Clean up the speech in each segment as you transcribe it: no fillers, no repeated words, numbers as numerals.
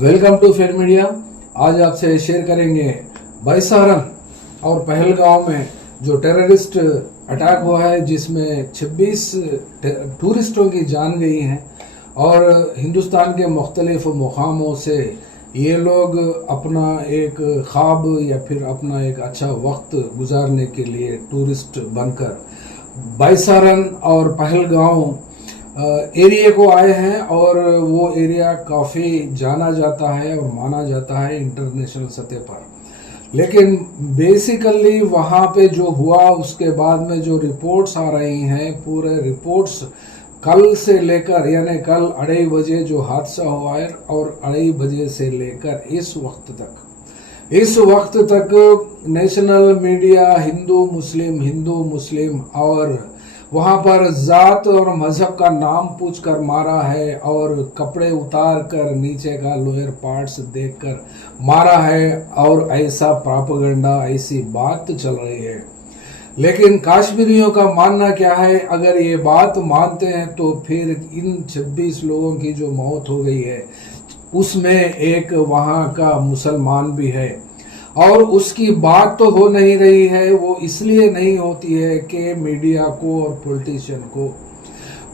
Welcome to fair media. आज आपसे share करेंगे बैसारन और पहलगांव में जो टेररिस्ट अटैक हुआ है, जिसमें 26 टूरिस्टों की जान गई हैं और हिंदुस्तान के मुख्तलिफ मुकामों से ये लोग अपना एक ख्वाब या फिर अपना एक अच्छा वक्त गुजारने के लिए टूरिस्ट बनकर बैसारन और पहलगांव एरिया को आए हैं और वो एरिया काफ़ी जाना जाता है और माना जाता है इंटरनेशनल सतह पर। लेकिन बेसिकली वहाँ पे जो हुआ उसके बाद में जो रिपोर्ट्स आ रही हैं, पूरे रिपोर्ट्स कल से लेकर यानी कल 2:30 बजे जो हादसा हुआ है और 2:30 बजे से लेकर इस वक्त तक नेशनल मीडिया हिंदू मुस्लिम और वहाँ पर जात और मजहब का नाम पूछकर मारा है और कपड़े उतार कर नीचे का लोअर पार्ट्स देखकर मारा है और ऐसा प्रोपेगेंडा, ऐसी बात चल रही है। लेकिन कश्मीरियों का मानना क्या है? अगर ये बात मानते हैं तो फिर इन 26 लोगों की जो मौत हो गई है उसमें एक वहाँ का मुसलमान भी है और उसकी बात तो हो नहीं रही है। वो इसलिए नहीं होती है कि मीडिया को और पॉलिटिशियन को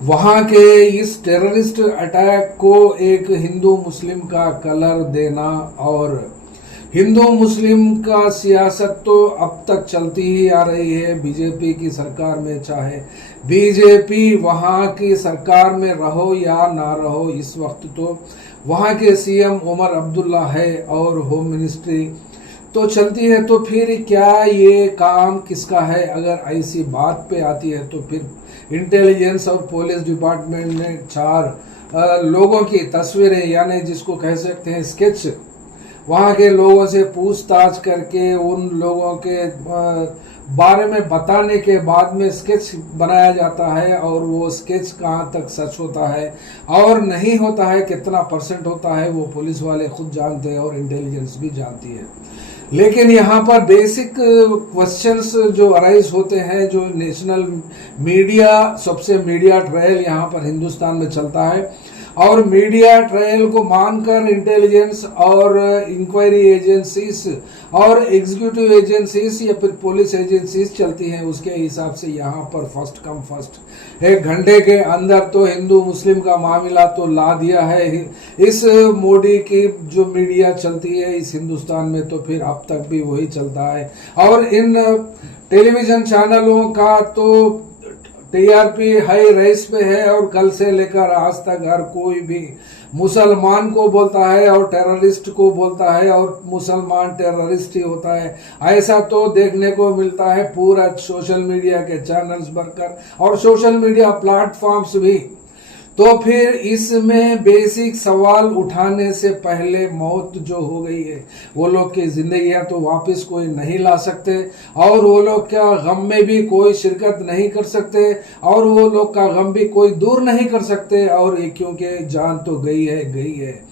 वहाँ के इस टेररिस्ट अटैक को एक हिंदू मुस्लिम का कलर देना, और हिंदू मुस्लिम का सियासत तो अब तक चलती ही आ रही है बीजेपी की सरकार में। चाहे बीजेपी वहाँ की सरकार में रहो या ना रहो, इस वक्त तो वहाँ के सीएम उमर अब्दुल्ला है और होम मिनिस्ट्री तो चलती है। तो फिर क्या ये काम किसका है? अगर ऐसी बात पे आती है तो फिर इंटेलिजेंस और पुलिस डिपार्टमेंट ने 4 लोगों की तस्वीरें यानी जिसको कह सकते हैं स्केच, वहाँ के लोगों से पूछताछ करके उन लोगों के बारे में बताने के बाद में स्केच बनाया जाता है और वो स्केच कहाँ तक सच होता है और नहीं होता है, कितना % होता है, वो पुलिस वाले खुद जानते हैं और इंटेलिजेंस भी जानती है। लेकिन यहाँ पर बेसिक क्वेश्चंस जो अराइज होते हैं, जो नेशनल मीडिया, सबसे मीडिया ट्रायल यहाँ पर हिंदुस्तान में चलता है और मीडिया ट्रायल को मानकर इंटेलिजेंस और इंक्वायरी एजेंसीज और एग्जीक्यूटिव एजेंसीज या फिर पुलिस एजेंसीज चलती हैं। उसके हिसाब से यहाँ पर फर्स्ट कम फर्स्ट 1 घंटे के अंदर तो हिंदू मुस्लिम का मामला तो ला दिया है इस मोदी की जो मीडिया चलती है इस हिंदुस्तान में, तो फिर अब तक भी वही चलता है। और इन टेलीविजन चैनलों का तो टीआरपी हाई रेस पे है और कल से लेकर आज तक हर कोई भी मुसलमान को बोलता है और टेररिस्ट को बोलता है और मुसलमान टेररिस्ट ही होता है, ऐसा तो देखने को मिलता है पूरा सोशल मीडिया के चैनल्स बनकर और सोशल मीडिया प्लेटफॉर्म्स भी। तो फिर इसमें बेसिक सवाल उठाने से पहले मौत जो हो गई है, वो लोग की जिंदगियां तो वापस कोई नहीं ला सकते और वो लोग का गम में भी कोई शिरकत नहीं कर सकते और वो लोग का गम भी कोई दूर नहीं कर सकते। और क्योंकि जान तो गई है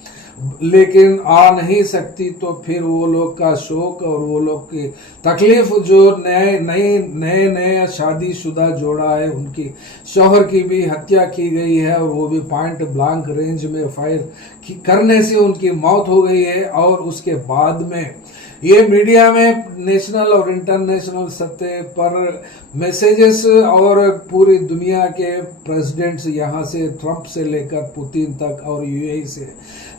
लेकिन आ नहीं सकती, तो फिर वो लोग का शोक और वो लोग की तकलीफ, जो नए शादीशुदा जोड़ा है उनकी शौहर की भी हत्या की गई है और वो भी पॉइंट ब्लैंक रेंज में फायर करने से उनकी मौत हो गई है। और उसके बाद में ये मीडिया में नेशनल और इंटरनेशनल सतह पर मैसेजेस और पूरी दुनिया के प्रेसिडेंट्स, यहाँ से ट्रंप से लेकर पुतिन तक और यूएई से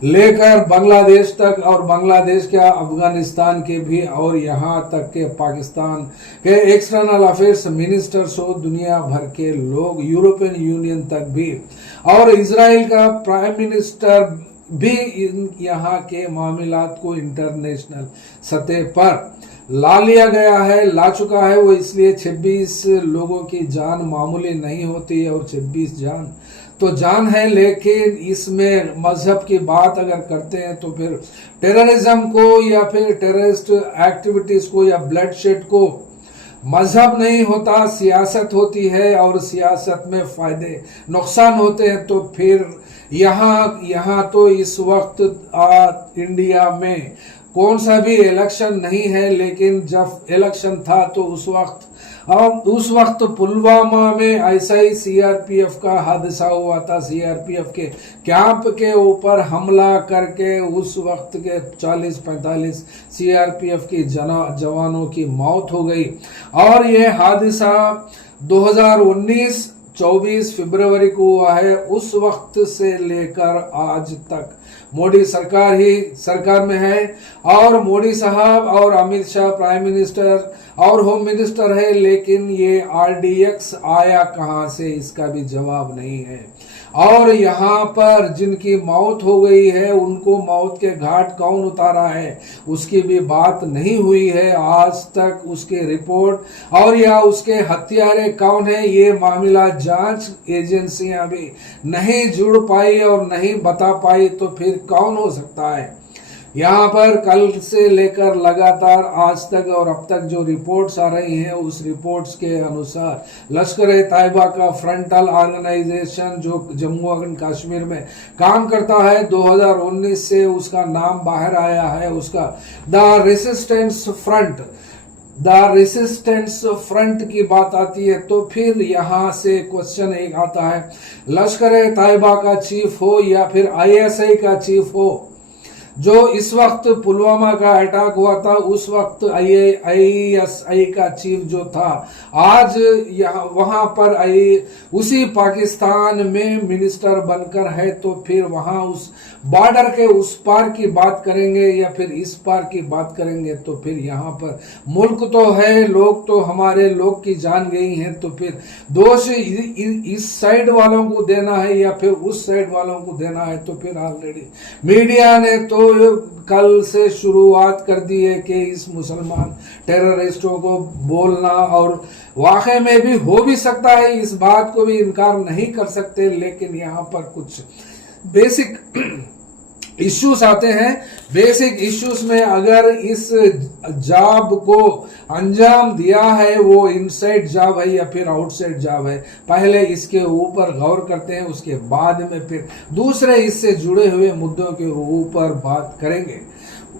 लेकर बांग्लादेश तक और बांग्लादेश के अफगानिस्तान के भी और यहाँ तक के पाकिस्तान के एक्सटर्नल अफेयर्स मिनिस्टर्स हो, दुनिया भर के लोग, यूरोपियन यूनियन तक भी और इजराइल का प्राइम मिनिस्टर भी यहाँ के मामलात को इंटरनेशनल सतह पर ला चुका है। वो इसलिए 26 लोगों की जान मामूली नहीं होती है और 26 जान तो जान है। लेकिन इसमें मजहब की बात अगर करते हैं तो फिर टेररिज्म को या फिर टेररिस्ट एक्टिविटीज को या ब्लड शेड को मजहब नहीं होता, सियासत होती है और सियासत में फायदे नुकसान होते हैं। तो फिर यहाँ तो इस वक्त इंडिया में कौन सा भी इलेक्शन नहीं है, लेकिन जब इलेक्शन था तो उस वक्त अब उस वक्त पुलवामा में ऐसा ही सीआरपीएफ का हादसा हुआ था। सीआरपीएफ के कैंप के ऊपर हमला करके उस वक्त के 40-45 सीआरपीएफ की जवानों की मौत हो गई। और ये हादसा 2019 24 फरवरी को हुआ है। उस वक्त से लेकर आज तक मोदी सरकार ही सरकार में है, और मोदी साहब और अमित शाह प्राइम मिनिस्टर और होम मिनिस्टर है, लेकिन ये आरडीएक्स आया कहां से, इसका भी जवाब नहीं है। और यहाँ पर जिनकी मौत हो गई है उनको मौत के घाट कौन उतारा है उसकी भी बात नहीं हुई है आज तक। उसके रिपोर्ट और या उसके हत्यारे कौन है ये मामला जांच एजेंसियां भी नहीं जुड़ पाई और नहीं बता पाई, तो फिर कौन हो सकता है। यहाँ पर कल से लेकर लगातार आज तक और अब तक जो रिपोर्ट्स आ रही हैं उस रिपोर्ट्स के अनुसार लश्कर-ए-तैयबा का फ्रंटल ऑर्गेनाइजेशन जो जम्मू एंड कश्मीर में काम करता है 2019 से उसका नाम बाहर आया है, उसका द रेसिस्टेंस फ्रंट की बात आती है। तो फिर यहाँ से क्वेश्चन एक आता है, लश्कर-ए-तैयबा का चीफ हो या फिर आईएसआई का चीफ हो, जो इस वक्त पुलवामा का अटैक हुआ था उस वक्त आईएसआई का चीफ जो था आज यहाँ वहां पर उसी पाकिस्तान में मिनिस्टर बनकर है, तो फिर वहां उस बॉर्डर के उस पार की बात करेंगे या फिर इस पार की बात करेंगे। तो फिर यहाँ पर मुल्क तो है, लोग तो हमारे लोग की जान गई हैं, तो फिर दोष इस साइड वालों को देना है या फिर उस साइड वालों को देना है। तो फिर ऑलरेडी मीडिया ने तो कल से शुरुआत कर दी है कि इस मुसलमान टेररिस्टों को बोलना, और वाकई में भी हो भी सकता है, इस बात को भी इनकार नहीं कर सकते, लेकिन यहाँ पर कुछ बेसिक इश्यूज आते हैं। बेसिक इश्यूज में अगर इस जॉब को अंजाम दिया है वो इनसाइड जॉब है या फिर आउटसाइड जॉब है, पहले इसके ऊपर गौर करते हैं, उसके बाद में फिर दूसरे इससे जुड़े हुए मुद्दों के ऊपर बात करेंगे।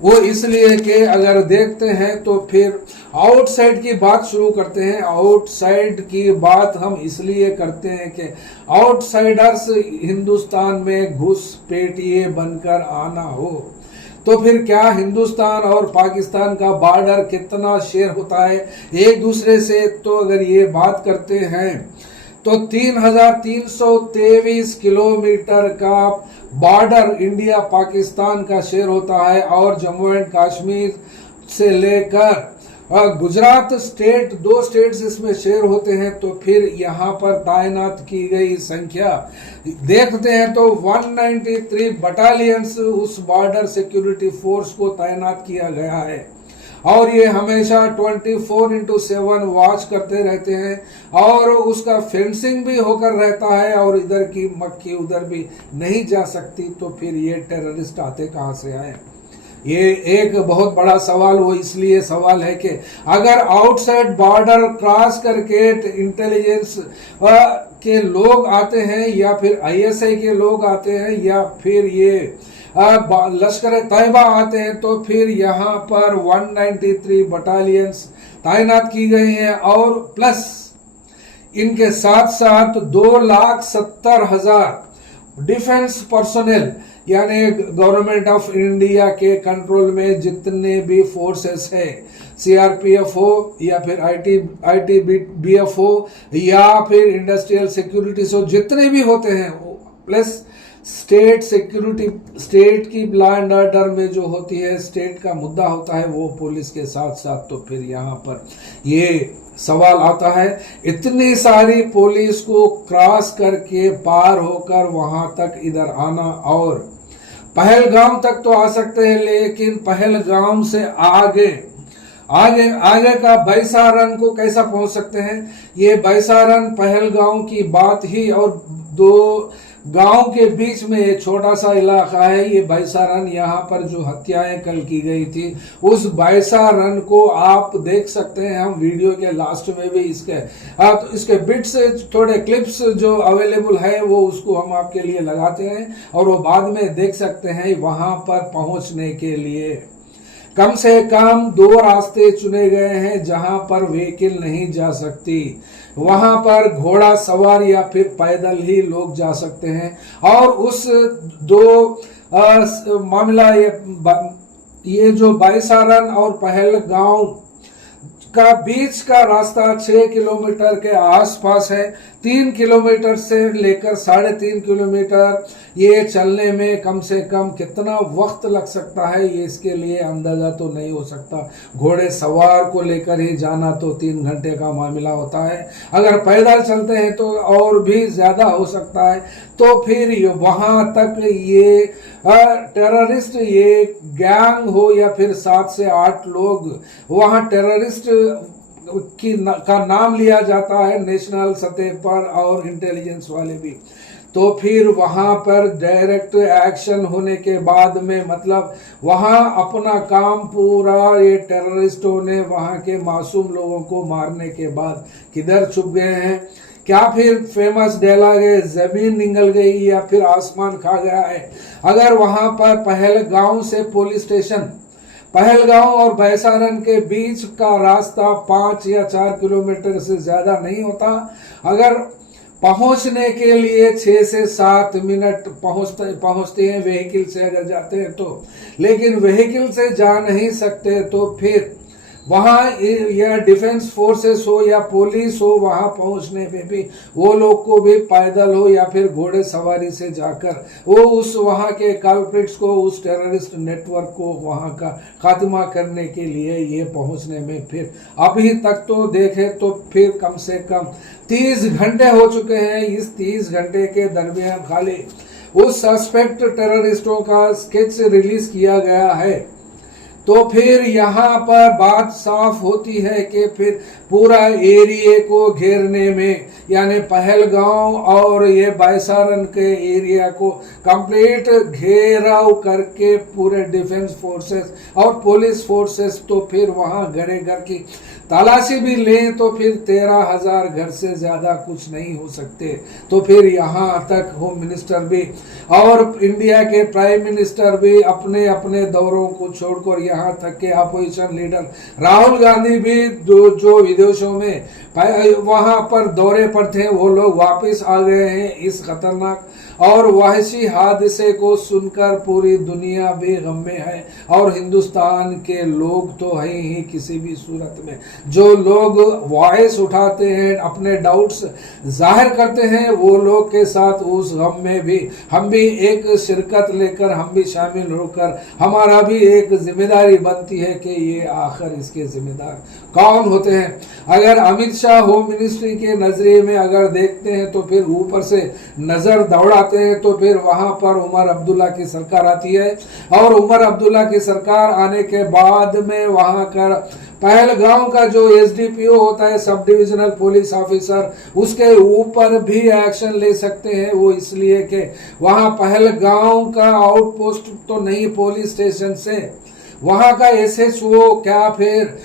वो इसलिए कि अगर देखते हैं तो फिर आउटसाइड की बात शुरू करते हैं। आउटसाइड की बात हम इसलिए करते हैं कि आउटसाइडर्स हिंदुस्तान में घुसपैठिए बनकर आना हो, तो फिर क्या हिंदुस्तान और पाकिस्तान का बॉर्डर कितना शेयर होता है एक दूसरे से। तो अगर ये बात करते हैं तो 3323 किलोमीटर का बॉर्डर इंडिया पाकिस्तान का शेयर होता है, और जम्मू एंड कश्मीर से लेकर गुजरात स्टेट, 2 स्टेट्स इसमें शेयर होते हैं। तो फिर यहाँ पर तैनात की गई संख्या देखते हैं तो 193 बटालियंस उस बॉर्डर सिक्योरिटी फोर्स को तैनात किया गया है, और ये हमेशा 24/7 वॉच करते रहते हैं, और उसका फेंसिंग भी होकर रहता है, और इधर की मक्खी उधर भी नहीं जा सकती। तो फिर ये टेररिस्ट आते कहां से आए, ये एक बहुत बड़ा सवाल। वो इसलिए सवाल है कि अगर आउटसाइड बॉर्डर क्रॉस करके इंटेलिजेंस के लोग आते हैं या फिर आईएसआई के लोग आते हैं या फिर ये लश्कर-ए-तैयबा आते हैं, तो फिर यहाँ पर 193 बटालियंस तैनात की गई हैं, और प्लस इनके साथ साथ 2,70,000 डिफेंस पर्सोनेल, यानी गवर्नमेंट ऑफ इंडिया के कंट्रोल में जितने भी फोर्सेस है, सीआरपीएफ हो या फिर आईटीबीपी हो या फिर इंडस्ट्रियल सिक्योरिटीज हो, जितने भी होते हैं, प्लस स्टेट सिक्योरिटी, स्टेट की लॉ एंड ऑर्डर में जो होती है, स्टेट का मुद्दा होता है, वो पुलिस के साथ साथ। तो फिर यहाँ पर ये सवाल आता है, इतनी सारी पुलिस को क्रॉस करके पार होकर वहां तक इधर आना, और पहलगाम तक तो आ सकते हैं, लेकिन पहलगाम से आगे का बैसारन को कैसा पहुंच सकते हैं। ये बैसारन पहलगाम की बात ही, और 2 गांव के बीच में एक छोटा सा इलाका है ये बैसारन। यहाँ पर जो हत्याएं कल की गई थी उस बैसारन को आप देख सकते हैं, हम वीडियो के लास्ट में भी इसके बिट्स, थोड़े क्लिप्स जो अवेलेबल है वो उसको हम आपके लिए लगाते हैं, और वो बाद में देख सकते हैं। वहां पर पहुंचने के लिए कम से कम 2 रास्ते चुने गए हैं जहां पर व्हीकल नहीं जा सकती। वहां पर घोड़ा सवार या फिर पैदल ही लोग जा सकते हैं। और उस मामला ये जो बाईसारन और पहलगांव का बीच का रास्ता 6 किलोमीटर के आसपास है। 3 किलोमीटर से लेकर 3.5 किलोमीटर ये चलने में कम से कम कितना वक्त लग सकता है, ये इसके लिए अंदाजा तो नहीं हो सकता। घोड़े सवार को लेकर ही जाना तो 3 घंटे का मामला होता है। अगर पैदल चलते हैं तो और भी ज्यादा हो सकता है। तो फिर वहां तक ये टेररिस्ट, ये गैंग हो या फिर 7 से 8 लोग, वहां टेररिस्ट का नाम लिया जाता है नेशनल सतह पर और इंटेलिजेंस वाले भी। तो फिर वहां पर डायरेक्ट एक्शन होने के बाद में, मतलब वहां अपना काम पूरा ये टेररिस्टों ने वहां के मासूम लोगों को मारने के बाद किधर छुप गए हैं। क्या फिर फेमस डायलॉग है, जमीन निगल गई या फिर आसमान खा गया है। अगर वहां पर पहलगांव से पुलिस स्टेशन, पहलगांव और बैसारन के बीच का रास्ता 5 या 4 किलोमीटर से ज्यादा नहीं होता। अगर पहुंचने के लिए 6 से 7 मिनट पहुंचते हैं व्हीकल से अगर जाते हैं तो, लेकिन व्हीकल से जा नहीं सकते तो फिर वहां या डिफेंस फोर्सेस हो या पुलिस हो, वहां पहुंचने पे भी वो लोग को भी पैदल हो या फिर घोड़े सवारी से जाकर वो उस वहां के कल्प्रिट्स को, उस टेररिस्ट नेटवर्क को वहां का खात्मा करने के लिए ये पहुंचने में फिर अभी तक तो देखें तो फिर कम से कम 30 घंटे हो चुके हैं। इस 30 घंटे के दरमियान खाली उस सस्पेक्ट टेररिस्टों का स्केच रिलीज किया गया है। तो फिर यहाँ पर बात साफ होती है कि फिर पूरा एरिया को घेरने में, यानी पहलगांव और ये बैसारन के एरिया को कंप्लीट घेराव करके पूरे डिफेंस फोर्सेस और पुलिस फोर्सेस तो फिर वहां घरे घर की तलाशी भी लें तो फिर 13,000 घर से ज्यादा कुछ नहीं हो सकते। तो फिर यहाँ तक होम मिनिस्टर भी और इंडिया के प्राइम मिनिस्टर भी अपने अपने दौरों को छोड़कर, यहाँ तक के अपोजिशन लीडर राहुल गांधी भी जो विदेशों में वहां पर दौरे पर थे, वो लोग वापस आ गए हैं। इस खतरनाक और वहशी हादसे को सुनकर पूरी दुनिया भी गम में है और हिंदुस्तान के लोग तो है ही किसी भी सूरत में। जो लोग वॉइस उठाते हैं, अपने डाउट्स जाहिर करते हैं, वो लोग के साथ उस गम में भी हम भी एक शिरकत लेकर, हम भी शामिल होकर, हमारा भी एक जिम्मेदारी बनती है कि ये आखिर इसके जिम्मेदार कौन होते हैं। अगर अमित शाह होम मिनिस्ट्री के नजरिए में अगर देखते हैं तो फिर ऊपर से नजर दौड़ाते हैं तो फिर वहां पर उमर अब्दुल्ला की सरकार आती है और उमर अब्दुल्ला की सरकार आने के बाद में वहां का पहलगांव का जो एसडीपीओ होता है, सब डिविजनल पुलिस ऑफिसर, उसके ऊपर भी एक्शन ले सकते हैं। वो इसलिए कि वहां पहलगांव का आउटपोस्ट तो नहीं पुलिस स्टेशन से, वहां का एसएचओ क्या फिर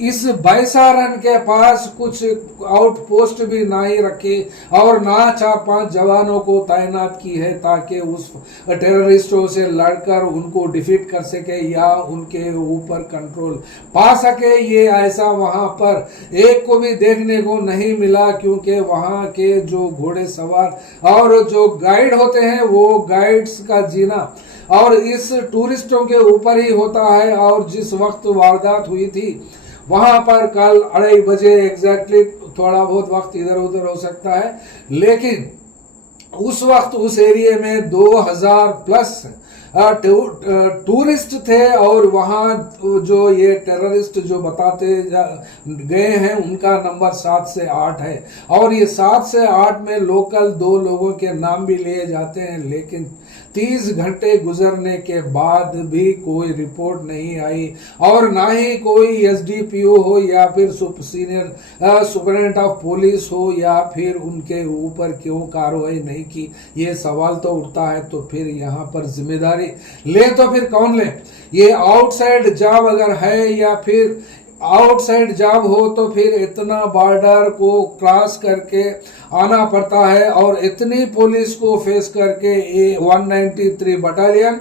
इस बैसारन के पास कुछ आउटपोस्ट भी ना ही रखे और ना 4-5 जवानों को तैनात की है ताकि उस टेररिस्टों से लड़कर उनको डिफीट कर सके या उनके ऊपर कंट्रोल पा सके। ये ऐसा वहां पर एक को भी देखने को नहीं मिला, क्योंकि वहां के जो घोड़े सवार और जो गाइड होते हैं वो गाइड्स का जीना और इस टूरिस्टों के ऊपर ही होता है। और जिस वक्त वारदात हुई थी वहां पर कल 2:30 बजे एग्जैक्टली, थोड़ा बहुत वक्त इधर उधर हो सकता है, लेकिन उस वक्त उस एरिया में 2000 प्लस टूरिस्ट थे और वहां जो ये टेररिस्ट जो बताते गए हैं उनका नंबर 7 से 8 है और ये 7 से 8 में लोकल 2 लोगों के नाम भी लिए जाते हैं। लेकिन 30 घंटे गुजरने के बाद भी कोई रिपोर्ट नहीं आई और ना ही कोई एसडीपीओ हो या फिर सीनियर सुपरिटेंडेंट ऑफ पुलिस हो या फिर उनके ऊपर क्यों कार्रवाई नहीं की, ये सवाल तो उठता है। तो फिर यहाँ पर जिम्मेदारी ले तो फिर कौन ले? ये आउटसाइड जॉब अगर है या फिर आउटसाइड जॉब हो तो फिर इतना बॉर्डर को क्रॉस करके आना पड़ता है और इतनी पुलिस को फेस करके 193 बटालियन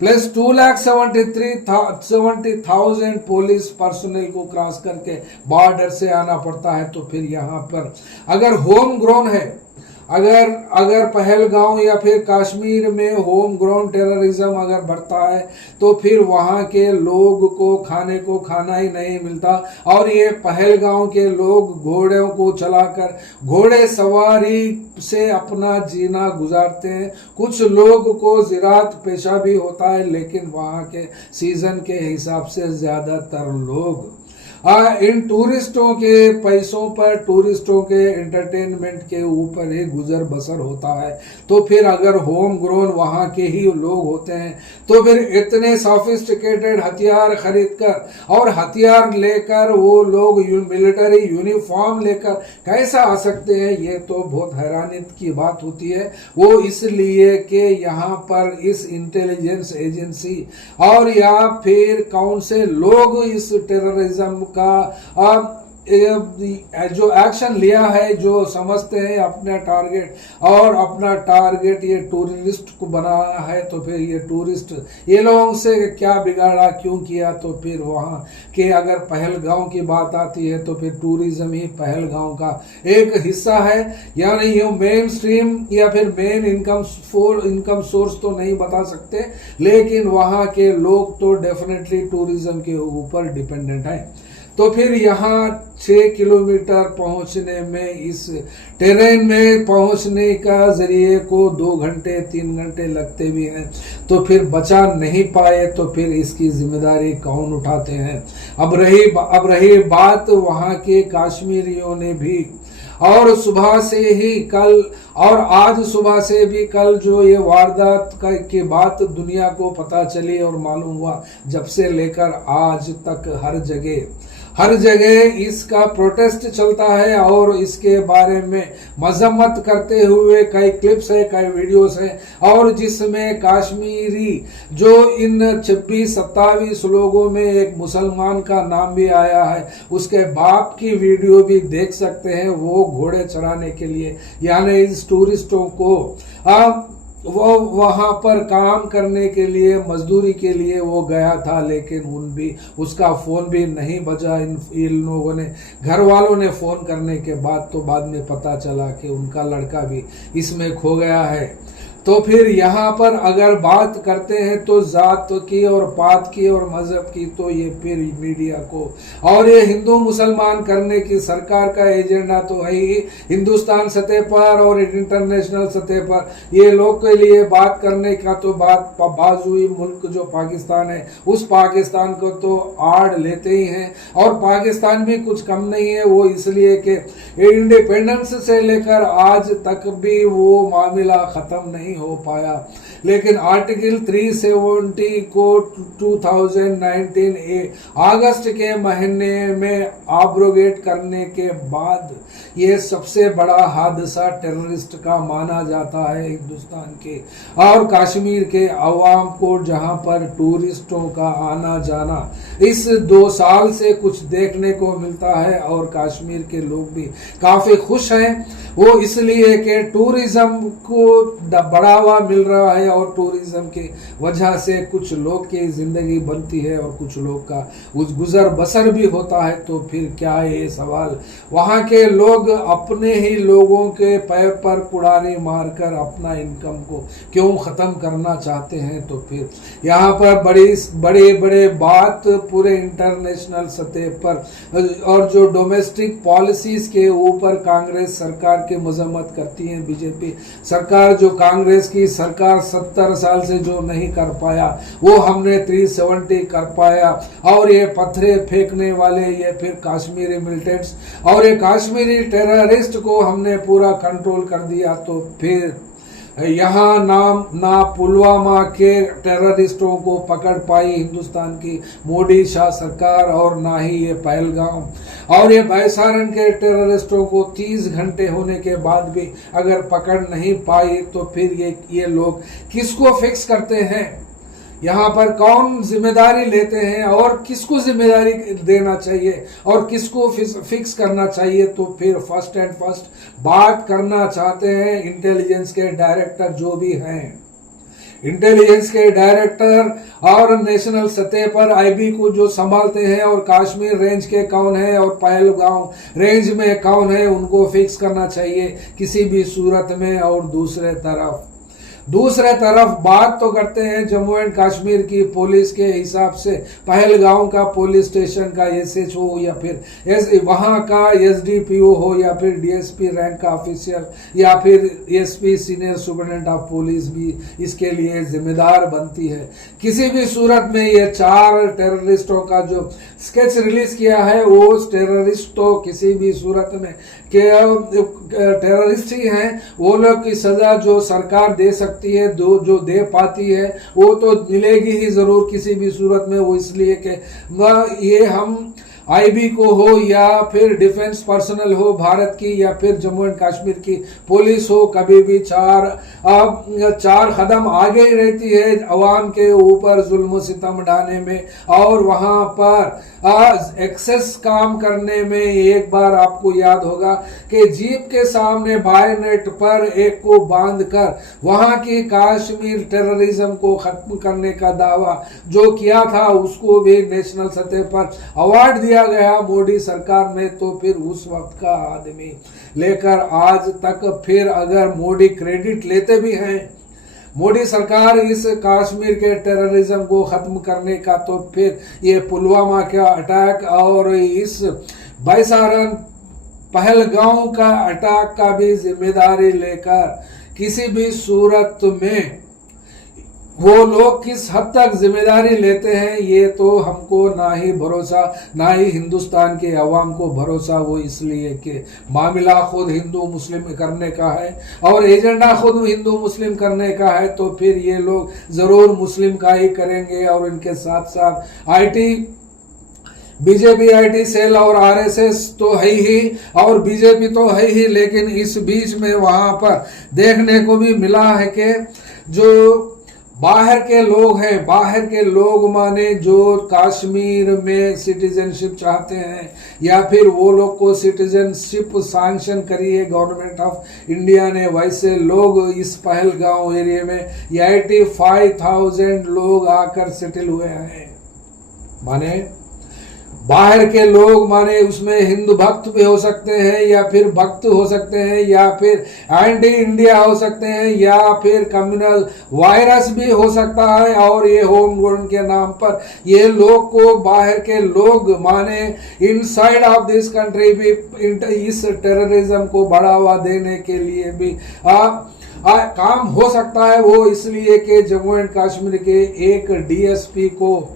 प्लस 2,70,000 पुलिस पर्सनल को क्रॉस करके बॉर्डर से आना पड़ता है। तो फिर यहाँ पर अगर होम ग्रोन है, अगर पहलगांव या फिर कश्मीर में होम ग्राउंड टेररिज्म अगर बढ़ता है तो फिर वहां के लोग को खाने को खाना ही नहीं मिलता। और ये पहलगांव के लोग घोड़ों को चलाकर घोड़े सवारी से अपना जीना गुजारते हैं। कुछ लोग को ज़राअत पेशा भी होता है, लेकिन वहां के सीजन के हिसाब से ज्यादातर लोग इन टूरिस्टों के पैसों पर, टूरिस्टों के एंटरटेनमेंट के ऊपर ही गुजर बसर होता है। तो फिर अगर होम ग्रोन वहां के ही लोग होते हैं तो फिर इतने सोफिस्टिकेटेड हथियार खरीदकर और हथियार लेकर वो लोग मिलिट्री यूनिफॉर्म लेकर कैसा आ सकते हैं, ये तो बहुत हैरानी की बात होती है। वो इसलिए कि यहाँ पर इस इंटेलिजेंस एजेंसी और या फिर कौन से लोग इस टेररिज्म का जो एक्शन लिया है, जो समझते हैं अपना टारगेट और अपना टारगेट ये टूरिस्ट को बनाना है, तो फिर ये टूरिस्ट ये लोगों से क्या बिगाड़ा, क्यों किया। तो फिर वहाँ के अगर पहलगांव की बात आती है तो फिर टूरिज्म ही पहलगांव का एक हिस्सा है, यानी ये मेन स्ट्रीम या फिर मेन इनकम सोर्स तो नहीं बता सकते, लेकिन वहाँ के लोग तो डेफिनेटली टूरिज्म के ऊपर डिपेंडेंट है। तो फिर यहाँ 6 किलोमीटर पहुंचने में, इस टेरेन में पहुंचने का जरिए को 2 घंटे 3 घंटे लगते भी हैं। तो फिर बचा नहीं पाए तो फिर इसकी जिम्मेदारी कौन उठाते हैं। अब रही बात वहाँ के कश्मीरियों ने भी, और सुबह से ही कल और आज सुबह से भी कल जो ये वारदात की बात दुनिया को पता चली और मालूम हुआ, जब से लेकर आज तक हर जगह इसका प्रोटेस्ट चलता है और इसके बारे में मजम्मत करते हुए कई क्लिप्स है, कई वीडियोस है, और जिसमें कश्मीरी जो इन 26-27 लोगों में एक मुसलमान का नाम भी आया है, उसके बाप की वीडियो भी देख सकते हैं। वो घोड़े चराने के लिए यानी इस टूरिस्टों को वो वहां पर काम करने के लिए, मजदूरी के लिए वो गया था, लेकिन उसका फोन भी नहीं बजा। इन लोगों ने, घर वालों ने फोन करने के बाद तो बाद में पता चला कि उनका लड़का भी इसमें खो गया है। तो फिर यहाँ पर अगर बात करते हैं तो जात की और पात की और मजहब की, तो ये फिर मीडिया को और ये हिंदू मुसलमान करने की सरकार का एजेंडा तो है ही। हिंदुस्तान सतह पर और इंटरनेशनल सतह पर ये लोग के लिए बात करने का तो बात बाजुई मुल्क जो पाकिस्तान है, उस पाकिस्तान को तो आड़ लेते ही हैं। और पाकिस्तान भी कुछ कम नहीं है, वो इसलिए कि इंडिपेंडेंस से लेकर आज तक भी वो मामला खत्म नहीं हो पाया। लेकिन आर्टिकल 370 को 2019 अगस्त के महीने में एब्रोगेट करने के बाद ये सबसे बड़ा हादसा टेररिस्ट का माना जाता है हिंदुस्तान के और कश्मीर के अवाम को, जहां पर टूरिस्टों का आना जाना इस 2 साल से कुछ देखने को मिलता है। और कश्मीर के लोग भी काफी खुश हैं, वो इसलिए कि टूरिज्म को बढ़ावा मिल रहा है और टूरिज्म की वजह से कुछ लोग की जिंदगी बनती है और कुछ लोग का उस गुजर बसर भी होता है। तो फिर क्या है ये सवाल, वहाँ के लोग अपने ही लोगों के पैर पर कुड़ारी मारकर अपना इनकम को क्यों खत्म करना चाहते हैं। तो फिर यहाँ पर बड़े बात पूरे इंटरनेशनल सतह पर और जो डोमेस्टिक पॉलिसीज के ऊपर कांग्रेस सरकार की मजम्मत करती है बीजेपी सरकार। जो कांग्रेस की सरकार 70 साल से जो नहीं कर पाया वो हमने 370 कर पाया। और ये पत्थरे फेंकने वाले ये फिर कश्मीरी मिलिटेंट्स और ये कश्मीरी टेररिस्ट को हमने पूरा कंट्रोल कर दिया। तो फिर यहाँ ना पुलवामा के टेररिस्टों को पकड़ पाई हिंदुस्तान की मोदी शाह सरकार और ना ही ये पहलगाम और ये बैसारन के टेररिस्टों को 30 घंटे होने के बाद भी अगर पकड़ नहीं पाई तो फिर ये लोग किसको फिक्स करते हैं। यहाँ पर कौन जिम्मेदारी लेते हैं और किसको जिम्मेदारी देना चाहिए और किसको फिक्स करना चाहिए, तो फिर फर्स्ट एंड फर्स्ट बात करना चाहते हैं इंटेलिजेंस के डायरेक्टर जो भी हैं। इंटेलिजेंस के डायरेक्टर और नेशनल सतह पर आईबी को जो संभालते हैं और कश्मीर रेंज के कौन है और पहलगाम रेंज में कौन है, उनको फिक्स करना चाहिए किसी भी सूरत में। और दूसरे तरफ बात तो करते हैं जम्मू एंड कश्मीर की पुलिस के हिसाब से पहलगांव का पुलिस स्टेशन का एसएचओ हो या फिर वहां का एसडीपीओ हो या फिर डीएसपी रैंक का ऑफिशियल या फिर SP senior superintendent of police भी इसके लिए जिम्मेदार बनती है। किसी भी सूरत में ये 4 टेररिस्टों का जो स्केच रिलीज किया है, वो टेररिस्ट तो किसी भी सूरत में टेररिस्ट ही हैं। वो लोग की सजा जो सरकार दे सकती है, जो दे पाती है, वो तो मिलेगी ही जरूर किसी भी सूरत में। वो इसलिए कि ये हम आईबी को हो या फिर डिफेंस पर्सनल हो भारत की या फिर जम्मू एंड कश्मीर की पुलिस हो, कभी भी 4 कदम आगे ही रहती है अवाम के ऊपर जुल्म सितम ढाने में और वहां पर एक्सेस काम करने में। एक बार आपको याद होगा कि जीप के सामने बायनेट पर एक को बांधकर वहां की कश्मीर टेररिज्म को खत्म करने का दावा जो किया था, उसको भी नेशनल सतह पर अवार्ड दिया गया मोदी सरकार में। तो फिर उस वक्त का आदमी लेकर आज तक फिर अगर मोदी क्रेडिट लेते भी हैं, मोदी सरकार इस कश्मीर के टेररिज्म को खत्म करने का, तो फिर ये पुलवामा का अटैक और इस बैसारन पहलगांव का अटैक का भी जिम्मेदारी लेकर किसी भी सूरत में वो लोग किस हद तक जिम्मेदारी लेते हैं, ये तो हमको ना ही भरोसा, ना ही हिंदुस्तान के अवाम को भरोसा। वो इसलिए कि मामला खुद हिंदू मुस्लिम करने का है और एजेंडा खुद हिंदू मुस्लिम करने का है, तो फिर ये लोग जरूर मुस्लिम का ही करेंगे। और इनके साथ साथ बीजेपी आईटी सेल और आरएसएस तो है ही और बीजेपी तो है ही, लेकिन इस बीच में वहां पर देखने को भी मिला है कि जो बाहर के लोग हैं, बाहर के लोग माने जो कश्मीर में सिटीजनशिप चाहते हैं या फिर वो लोग को सिटीजनशिप सैंक्शन करी है गवर्नमेंट ऑफ इंडिया ने, वैसे लोग इस पहलगांव एरिया में 85,000 लोग आकर सेटल हुए हैं। माने बाहर के लोग, माने उसमें हिंदू भक्त भी हो सकते हैं या फिर भक्त हो सकते हैं या फिर एंटी इंडिया हो सकते हैं या फिर कम्युनल वायरस भी हो सकता है। और ये होम ग्रोन के नाम पर ये लोग को बाहर के लोग माने इनसाइड ऑफ दिस कंट्री भी इस टेररिज्म को बढ़ावा देने के लिए भी काम हो सकता है। वो इसलिए कि जम्मू एंड कश्मीर के एक डीएसपी को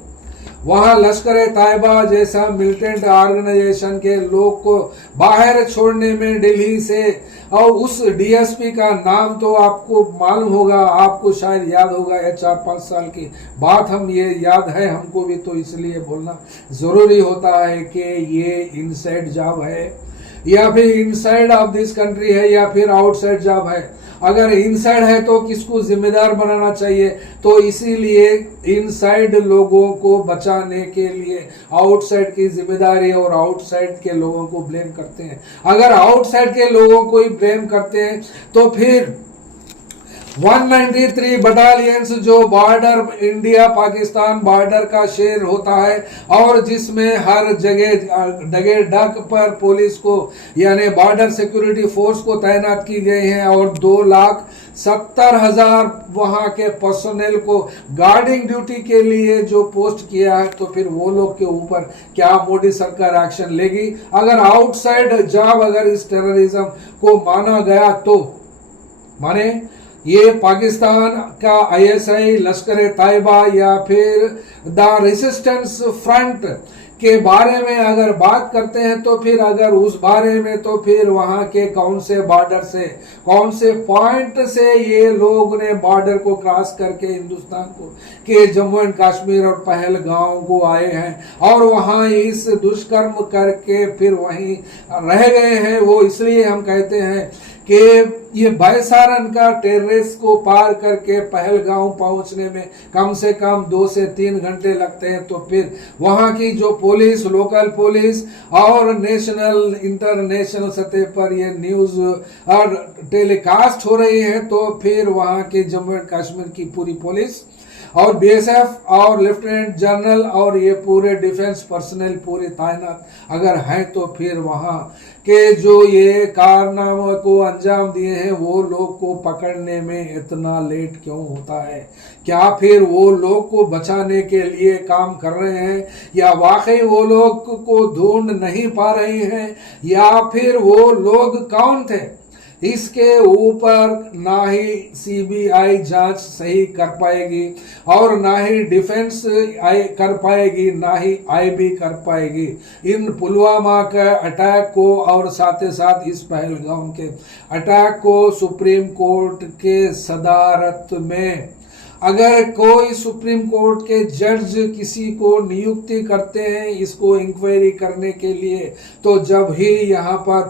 वहां लश्कर तैयबा जैसा मिलिटेंट ऑर्गेनाइजेशन के लोग को बाहर छोड़ने में दिल्ली से, और उस डीएसपी का नाम तो आपको मालूम होगा, आपको शायद याद होगा, ये 4-5 साल की बात हम ये याद है हमको भी, तो इसलिए बोलना जरूरी होता है कि ये इनसाइड जॉब है या फिर इनसाइड ऑफ दिस कंट्री है या फिर आउटसाइड जॉब है। अगर इनसाइड है तो किसको जिम्मेदार बनाना चाहिए, तो इसीलिए इनसाइड लोगों को बचाने के लिए आउटसाइड की जिम्मेदारी और आउटसाइड के लोगों को ब्लेम करते हैं। अगर आउटसाइड के लोगों को ही ब्लेम करते हैं तो फिर 193 बटालियंस जो बॉर्डर इंडिया पाकिस्तान बॉर्डर का शेर होता है और जिसमें हर जगह डग पर पुलिस को यानी बॉर्डर सिक्योरिटी फोर्स को तैनात की गई है और 2,70,000 वहां के पर्सोनेल को गार्डिंग ड्यूटी के लिए जो पोस्ट किया है, तो फिर वो लोग के ऊपर क्या मोदी सरकार एक्शन लेगी? अगर आउटसाइड जॉब अगर इस टेररिज्म को माना गया तो माने ये पाकिस्तान का आईएसआई, लश्कर तैयबा या फिर द रेजिस्टेंस फ्रंट के बारे में अगर बात करते हैं तो फिर अगर उस बारे में तो फिर वहां के कौन से बॉर्डर से कौन से पॉइंट से ये लोग ने बॉर्डर को क्रॉस करके हिंदुस्तान को के जम्मू एंड कश्मीर और पहलगांव को आए हैं और वहां इस दुष्कर्म करके फिर वहीं रह गए हैं। वो इसलिए हम कहते हैं कि ये बैसारन का टेररिस्ट को पार करके पहलगांव पहुंचने में कम से कम 2 से 3 घंटे लगते हैं, तो फिर वहां की जो पुलिस, लोकल पुलिस और नेशनल इंटरनेशनल सतह पर ये न्यूज और टेलीकास्ट हो रही है, तो फिर वहां के जम्मू एंड कश्मीर की पूरी पुलिस और बीएसएफ और लेफ्टिनेंट जनरल और ये पूरे डिफेंस पर्सनल पूरे तैनात अगर हैं, तो फिर वहां के जो ये कारनामे को अंजाम दिए हैं वो लोग को पकड़ने में इतना लेट क्यों होता है? क्या फिर वो लोग को बचाने के लिए काम कर रहे हैं, या वाकई वो लोग को ढूंढ नहीं पा रहे हैं, या फिर वो लोग कौन थे? इसके ऊपर ना ही सीबीआई जांच सही कर पाएगी और ना ही डिफेंस कर पाएगी, ना ही आईबी कर पाएगी। इन पुलवामा के अटैक को और साथ ही साथ इस पहलगाम के अटैक को सुप्रीम कोर्ट के सदारत में अगर कोई सुप्रीम कोर्ट के जज किसी को नियुक्ति करते हैं इसको इंक्वायरी करने के लिए, तो जब ही यहाँ पर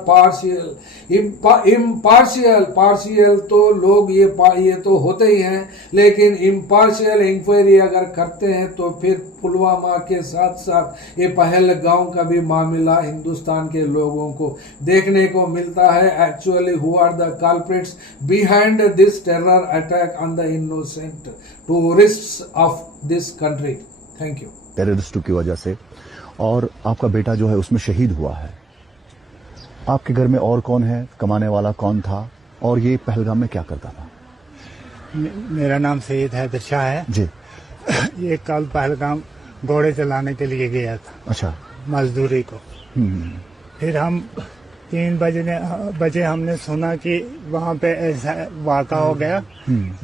पार्शियल तो लोग ये तो होते ही हैं, लेकिन इम्पार्शियल इंक्वायरी अगर करते हैं तो फिर पुलवामा के साथ साथ ये पहलगांव का भी मामला हिंदुस्तान के लोगों को देखने को मिलता है। Actually who are the culprits behind this terror attack on the innocent tourists of this country. Thank you. टेररिस्टों की वजह से, और आपका बेटा जो है उसमें शहीद हुआ है। आपके घर में और कौन है, कमाने वाला कौन था, और ये पहलगाम में क्या करता था? मेरा नाम सैयद हैदर शाह है जी। ये कल पहलगाम घोड़े चलाने के लिए गया था। अच्छा। मजदूरी को। फिर हम 3 बजे हमने सुना कि वहाँ पे ऐसा वाक़ा हो गया,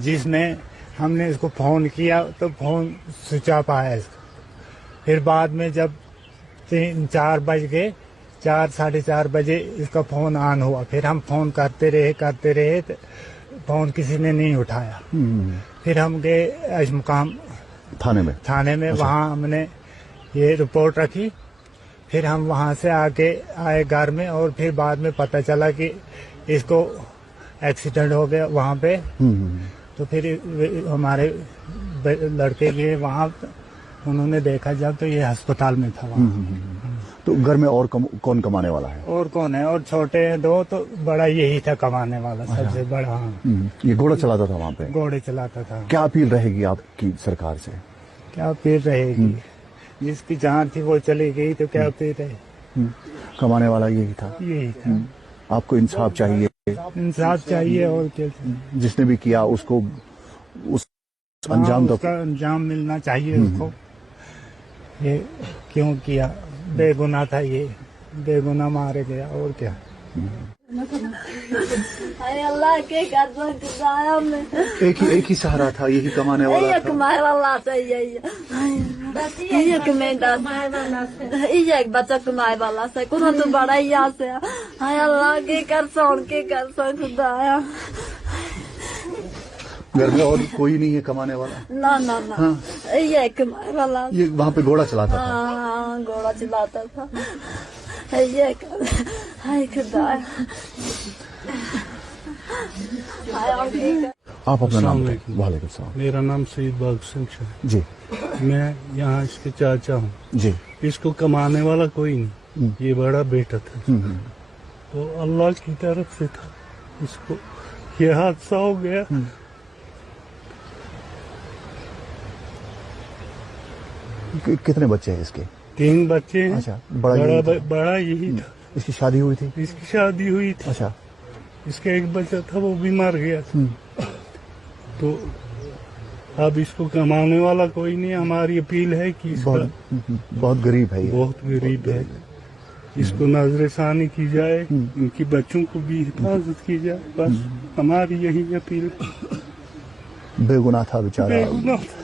जिसमें हमने इसको फ़ोन किया तो फ़ोन स्विच ऑफ आया इसका। फिर बाद में जब 3-4 बज गए, 4-4:30 बजे इसका फ़ोन ऑन हुआ। फिर हम फ़ोन करते रहे तो फ़ोन किसी ने नहीं उठाया। फिर हम गए अजमुकाम थाने में। अच्छा। वहाँ हमने ये रिपोर्ट रखी। फिर हम वहाँ से आके आए घर में, और फिर बाद में पता चला कि इसको एक्सीडेंट हो गया वहाँ पे। तो फिर हमारे लड़के गए वहाँ, उन्होंने देखा जब तो ये अस्पताल में था वहाँ। तो घर में और कौन कमाने वाला है? और कौन है? और छोटे हैं 2, तो बड़ा यही था कमाने वाला, सबसे बड़ा। ये घोड़ा चलाता था वहाँ पे? घोड़े चलाता था। क्या अपील रहेगी आपकी सरकार से? क्या अपील रहेगी? जिसकी जान थी वो चली गई, तो क्या अपील रहे? कमाने वाला यही था। आपको इंसाफ चाहिए? इंसाफ चाहिए, और क्या? जिसने भी किया उसको अंजाम, उसका अंजाम मिलना चाहिए उसको। ये क्यों किया? बेगुनाह था, ये बेगुनाह मारे गया, और क्या? अल्लाह के एक ही सहारा था, यही कमाने वाला था। एक बच्चा कमाए वाला से खुदा तो बड़ा ही याद से। हाय अल्लाह के कर खुदाया। घर में और कोई नहीं है कमाने वाला? ना। ये कमाए वाला। ये वहाँ पे घोड़ा चलाता था? हाँ, घोड़ा चलाता था। ये हाय खुदाया। आप अपना नाम? वालेकुम सलाम। मेरा नाम सईद बाग सिंह है जी। मैं यहाँ इसके चाचा हूँ जी। इसको कमाने वाला कोई नहीं, ये बड़ा बेटा था। तो अल्लाह की तरफ से था, इसको ये हादसा हो गया। कितने बच्चे हैं इसके? 3 बच्चे हैं। अच्छा। बड़ा यही था। इसकी शादी हुई थी? इसकी शादी हुई थी। अच्छा। इसका एक बच्चा था, वो भी मर गया था। तो अब इसको कमाने वाला कोई नहीं। हमारी अपील है कि बहुत गरीब है ये। बहुत गरीब है, इसको नजरसानी की जाए, इनकी बच्चों को भी हिफाजत की जाए, बस हमारी यही अपील। बेगुनाह था बेचारा। बेगुनाह था।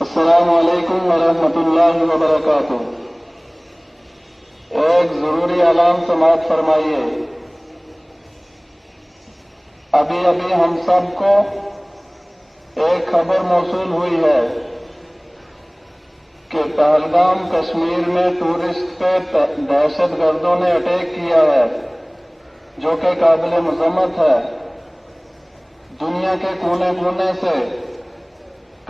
अस्सलामु अलैकुम वरहमतुल्लाहि वबरकातुह। एक जरूरी ऐलान समाअत फरमाइए। अभी अभी हम सबको एक खबर मौसूल हुई है कि पहलगाम कश्मीर में टूरिस्ट पे दहशतगर्दों ने अटैक किया है, जो कि काबिल मजम्मत है। दुनिया के कोने कोने से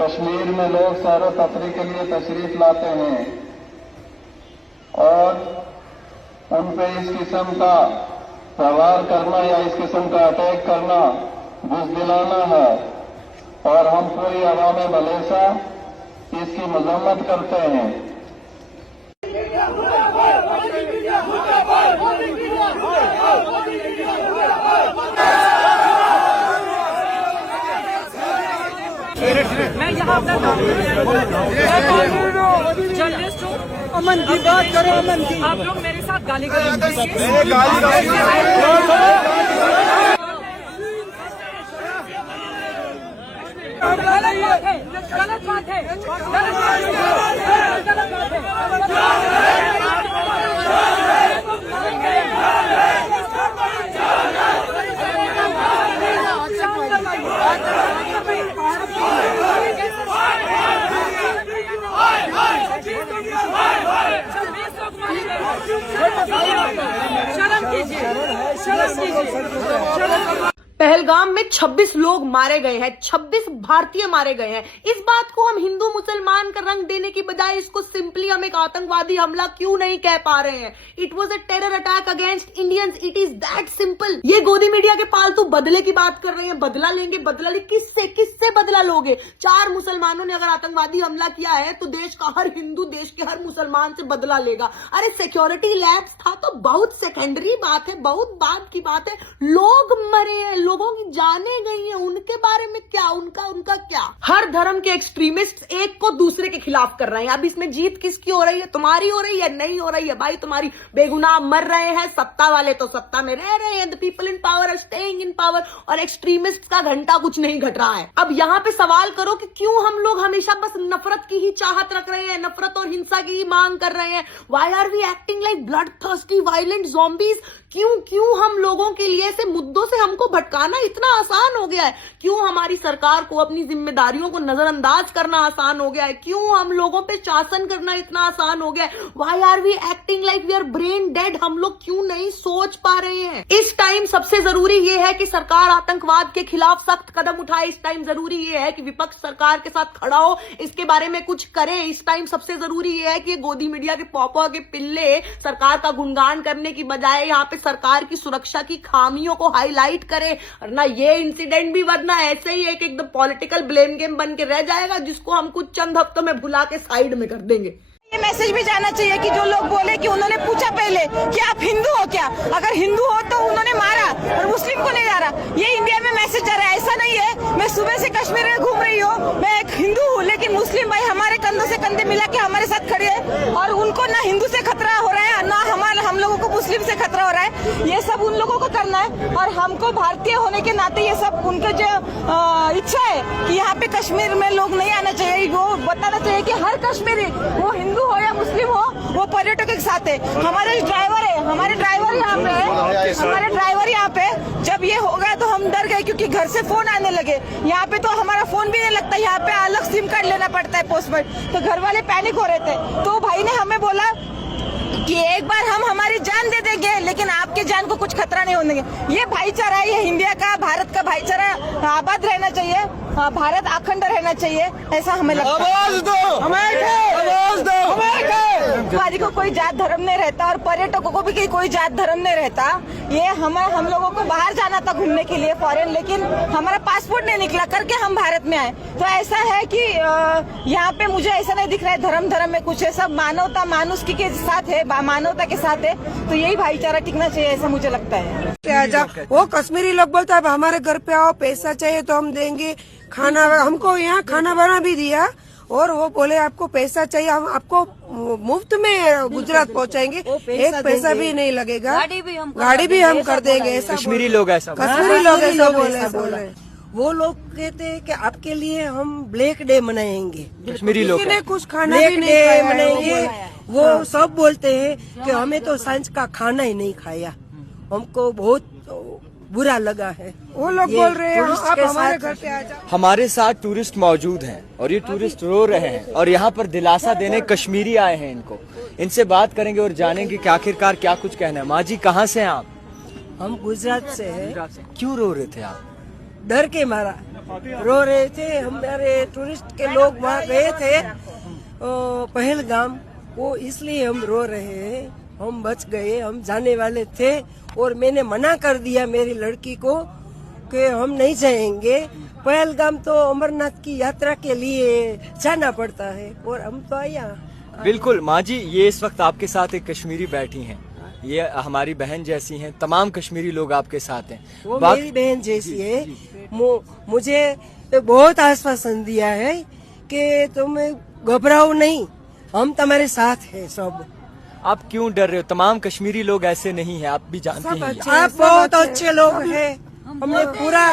कश्मीर में लोग सैर तफरी के लिए तशरीफ लाते हैं और उन पे इस किस्म का प्रहार करना या इस किस्म का अटैक करना बुज़दिलाना है और हम पूरी अवाम मलेशिया इसकी मजम्मत करते हैं। मैं यहाँ जर्नलिस्ट हूँ। अमन की बात करो, अमन की। आप लोग मेरे साथ गाली गलत बात है। शर्म कीजिए, शर्म कीजिए। पहलगाम में 26 लोग मारे गए हैं, 26 भारतीय मारे गए हैं। इस बात को हम हिंदू मुसलमान का रंग देने की बजाय इसको सिंपली हम एक आतंकवादी हमला क्यों नहीं कह पा रहे हैं? It was a terror attack against Indians, it is that simple. ये गोदी मीडिया के पालतू बदले की बात कर रहे हैं, बदला लेंगे, बदला लेंगे। किससे किससे बदला लोगे? 4 मुसलमानों ने अगर आतंकवादी हमला किया है तो देश का हर हिंदू, देश के हर मुसलमान से बदला लेगा। अरे सिक्योरिटी लैब्स था तो बहुत सेकेंडरी बात है, बहुत बाद की बात है। लोग मरे हैं, लोगों की जाने गई हैं, उनके बारे में क्या, उनका क्या? हर धर्म के एक्सट्रीमिस्ट एक को दूसरे के खिलाफ कर रहे हैं। अब इसमें जीत किसकी हो रही है? तुम्हारी हो रही है? नहीं हो रही है भाई, तुम्हारी। बेगुनाह मर रहे हैं, सत्ता वाले तो सत्ता में रह रहे हैं। The people in power are staying in power और एक्सट्रीमिस्ट का घंटा कुछ नहीं घट रहा है। अब यहाँ पे सवाल करो कि क्यों हम लोग हमेशा बस नफरत की ही चाहत रख रहे हैं, नफरत और हिंसा की ही मांग कर रहे हैं? Why are we acting like blood thirsty violent zombies? क्यों हम लोगों के लिए ऐसे मुद्दों से हमको भटकाना इतना आसान हो गया है? क्यों हमारी सरकार को अपनी जिम्मेदारियों को नजरअंदाज करना आसान हो गया है? क्यों हम लोगों पे शासन करना इतना आसान हो गया है? Why are we acting like we are brain dead? हम लोग क्यों नहीं सोच पा रहे हैं? इस टाइम सबसे जरूरी ये है कि सरकार आतंकवाद के खिलाफ सख्त कदम उठाए। इस टाइम जरूरी ये है कि विपक्ष सरकार के साथ खड़ा हो, इसके बारे में कुछ करे। इस टाइम सबसे जरूरी ये है कि गोदी मीडिया के पॉपा के पिल्ले सरकार का गुणगान करने की बजाय यहाँ पे सरकार की सुरक्षा की खामियों को हाईलाइट करे। वरना ये इंसिडेंट भी वरना ऐसे ही एक एकदम पॉलिटिकल ब्लेम गेम बन के रह जाएगा, जिसको हम कुछ चंद हफ्तों में भुला के साइड में कर देंगे। ये मैसेज भी जाना चाहिए कि जो लोग बोले कि उन्होंने पूछा पहले कि आप हिंदू हो क्या, अगर हिंदू हो तो उन्होंने मारा और मुस्लिम को नहीं मारा। ये इंडिया में मैसेज जा रहा है, ऐसा नहीं है। मैं सुबह से कश्मीर में घूम रही हूँ, मैं एक हिंदू हूँ, लेकिन मुस्लिम भाई हमारे कंधों से कंधे मिला के हमारे साथ खड़े हैं और उनको ना हिंदू से खतरा हो रहा है, ना हम लोगों को मुस्लिम से खतरा हो रहा है। ये सब उन लोगों को करना है और हमको भारतीय होने के नाते ये सब उनका जो इच्छा है कि यहाँ पे कश्मीर में लोग नहीं आना चाहिए, वो बताना चाहिए कि हर कश्मीरी, वो हिंदू हो या मुस्लिम हो, वो पर्यटकों के साथ है। हमारे ड्राइवर है, हमारे ड्राइवर यहाँ पे है, हमारे ड्राइवर यहाँ पे। जब ये हो गया तो हम डर गए क्योंकि घर से फोन आने लगे। यहाँ पे तो हमारा फोन भी नहीं लगता, यहाँ पे अलग सिम कार्ड लेना पड़ता है पोस्टपेड। तो घर वाले पैनिक हो रहे थे, तो भाई ने हमें बोला कि एक बार हम हमारी जान दे देंगे लेकिन आपके जान को कुछ खतरा नहीं होने देंगे। ये भाईचारा है, ये इंडिया का, भारत का भाईचारा आबाद रहना चाहिए, भारत अखंड रहना चाहिए, ऐसा हमें लगता है। आवाज दो, आवाज दो। हमारी को कोई जात धर्म नहीं रहता और पर्यटकों को भी कोई जात धर्म नहीं रहता। ये हम लोगों को बाहर जाना था घूमने के लिए फॉरेन, लेकिन हमारा पासपोर्ट नहीं निकला करके हम भारत में आए। तो ऐसा है कि यहाँ पे मुझे ऐसा नहीं दिख रहा है धर्म में कुछ है, सब मानवता मानुषी के साथ है, मानवता के साथ है। तो यही भाईचारा टिकना चाहिए, ऐसा मुझे लगता है। वो कश्मीरी लोग बोलता है हमारे घर पे आओ, पैसा चाहिए तो हम देंगे, खाना, हमको यहाँ खाना बना भी दिया और वो बोले आपको पैसा चाहिए, हम आपको मुफ्त में गुजरात पहुँचाएंगे, एक पैसा भी नहीं लगेगा, गाड़ी भी हम कर देंगे। ऐसा कश्मीरी लोग ऐसा बोले। वो लोग कहते हैं कि आपके लिए हम ब्लैक डे मनाएंगे, कश्मीरी लोग कुछ खाना भी नहीं मनाएंगे। वो सब बोलते हैं कि हमें तो सांझ का खाना ही नहीं खाया, हमको बहुत बुरा लगा है। वो लोग बोल रहे हैं आप हमारे घर पे आ जाओ। हमारे साथ टूरिस्ट मौजूद हैं और ये टूरिस्ट रो रहे हैं और यहाँ पर दिलासा देने कश्मीरी आए हैं इनको। इनसे बात करेंगे और जानेंगे कि आखिरकार क्या कुछ कहना है। माँ जी कहाँ से हैं आप? हम गुजरात से हैं। क्यों रो रहे थे आप? डर के मारा रो रहे थे। हमारे टूरिस्ट के लोग वहाँ गए थे पहलगाम, वो इसलिए हम रो रहे हैं। हम बच गए, हम जाने वाले थे और मैंने मना कर दिया मेरी लड़की को कि हम नहीं जाएंगे। पहलगाम तो अमरनाथ की यात्रा के लिए जाना पड़ता है और हम तो आया। बिल्कुल माँ जी, ये इस वक्त आपके साथ एक कश्मीरी बैठी हैं, ये हमारी बहन जैसी हैं। तमाम कश्मीरी लोग आपके साथ हैं। वो मेरी बहन जैसी है। मुझे बहुत आश्वासन दिया है कि तुम घबराओ नहीं, हम तुम्हारे साथ हैं सब। आप क्यों डर रहे हो? तमाम कश्मीरी लोग ऐसे नहीं हैं, आप भी जानते हैं। आप बहुत अच्छे लोग हैं, हमने पूरा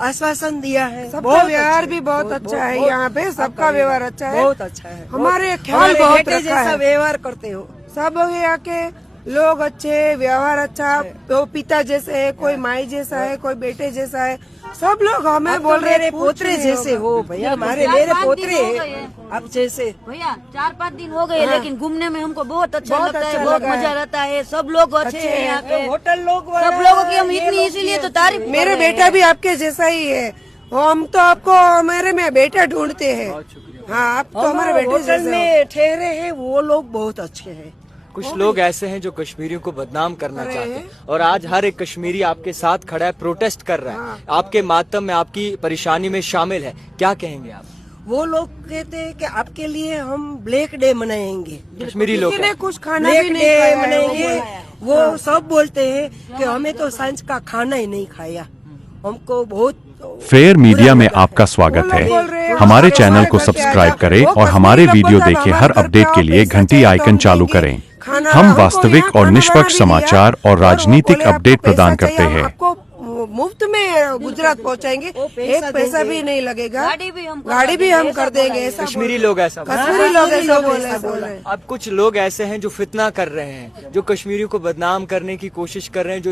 आश्वासन दिया है। सबका व्यवहार भी बहुत अच्छा है यहाँ पे, सबका व्यवहार अच्छा है, बहुत अच्छा है। हमारे ख्याल बहुत रखा है, व्यवहार करते हो सब। यहाँ के लोग अच्छे, व्यवहार अच्छा, तो पिता जैसे है, कोई माई जैसा है, कोई बेटे जैसा है, सब लोग हमें बोल रहे हैं पोतरे जैसे हो भैया। हमारे मेरे पोतरे हैं आप जैसे। भैया 4-5 दिन हो गए, लेकिन घूमने में हमको बहुत अच्छा लगता है, बहुत मजा रहता है। सब लोग अच्छे हैं यहाँ के, होटल लोग, सब लोगों की हम इतनी इसीलिए तो तारीफ। मेरे बेटा भी आपके जैसा ही है। हम तो आपको मेरे में बेटा ढूंढते हैं। हाँ, आप तो हमारे बेटे जैसे में ठहरे हैं। वो लोग बहुत अच्छे हैं। कुछ लोग ऐसे हैं जो कश्मीरियों को बदनाम करना चाहते हैं और आज हर एक कश्मीरी आपके साथ खड़ा है, प्रोटेस्ट कर रहा है, आपके मातम में, आपकी परेशानी में शामिल है। क्या कहेंगे आप? वो लोग कहते हैं कि आपके लिए हम ब्लैक डे मनाएंगे। कश्मीरी लोग कुछ खाना भी नहीं मनाएंगे। वो सब बोलते हैं कि हमें तो सांझ का खाना ही नहीं खाया। हमको बहुत फेयर मीडिया में आपका स्वागत है। हमारे चैनल को सब्सक्राइब करें और हमारे वीडियो देखें। हर अपडेट के लिए घंटी आइकन चालू करें। हम वास्तविक और निष्पक्ष समाचार और राजनीतिक अपडेट प्रदान करते हैं। आपको मुफ्त में गुजरात पहुंचाएंगे, एक पैसा भी नहीं लगेगा। गाड़ी भी हम कर देंगे। कश्मीरी लोग ऐसा बोल रहे हैं। अब कुछ लोग ऐसे हैं जो फितना कर रहे हैं, जो कश्मीरियों को बदनाम करने की कोशिश कर रहे हैं, जो